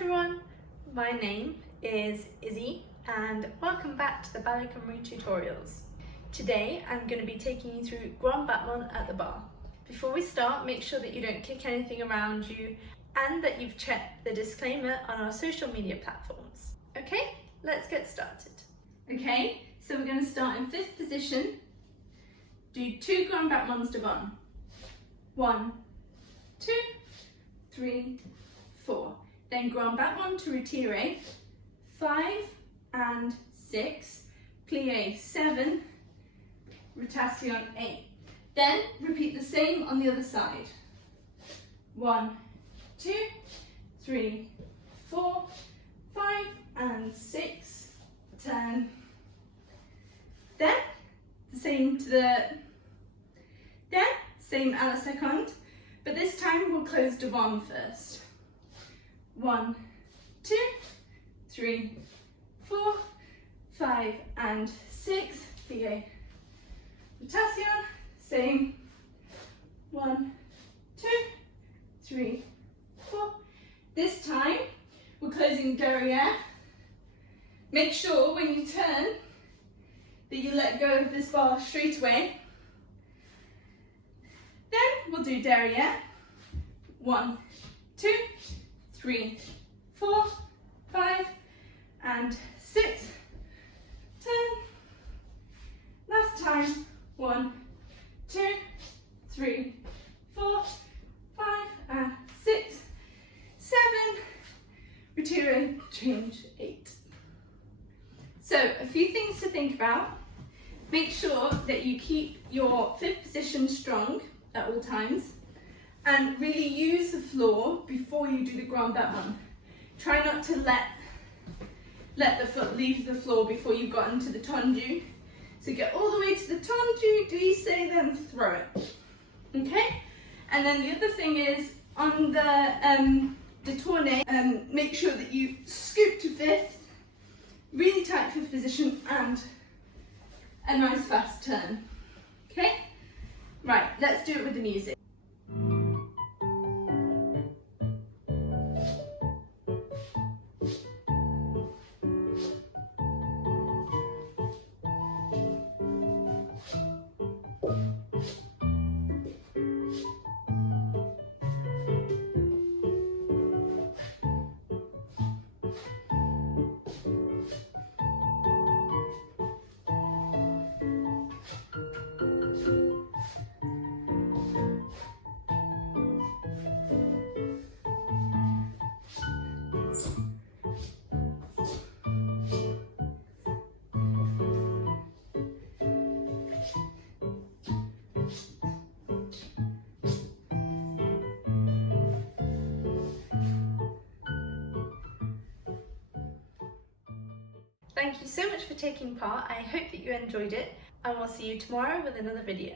everyone, my name is Izzy and welcome back to the Ballet Cymru tutorials. Today I'm going to be taking you through Battement at the bar. Before we start, make sure that you don't kick anything around you and that you've checked the disclaimer on our social media platforms. Okay, let's get started. Okay, so we're going to start in 5th position. Do 2 Battements devant. 1, 2, 3, 4. Then Battement to retire, 5 and 6, plie 7, rotation 8. Then repeat the same on the other side. 1, 2, 3, 4, 5 and 6, turn. Then the same to the same à la seconde, but this time we'll close devant first. 1, 2, 3, 4, 5 and 6, plie, rotation, same, 1, 2, 3, 4. This time we're closing derrière. Make sure when you turn that you let go of this bar straight away. Then we'll do derrière. 1, 2, 3, 4, 5 and 6. Turn. Last time. 1, 2, 3, 4, 5 and 6, 7. Retire, change 8. So a few things to think about. Make sure that you keep your 5th position strong at all times and really use the floor before you do the Battement. Try not to let the foot leave the floor before you've got into the tendu. So get all the way to the tendu, glisse, then throw it. Okay? And then the other thing is on the détourné, make sure that you scoop to 5th, really tight 5th position and a nice fast turn. Okay? Right, let's do it with the music. Thank you so much for taking part. I hope that you enjoyed it and we'll see you tomorrow with another video.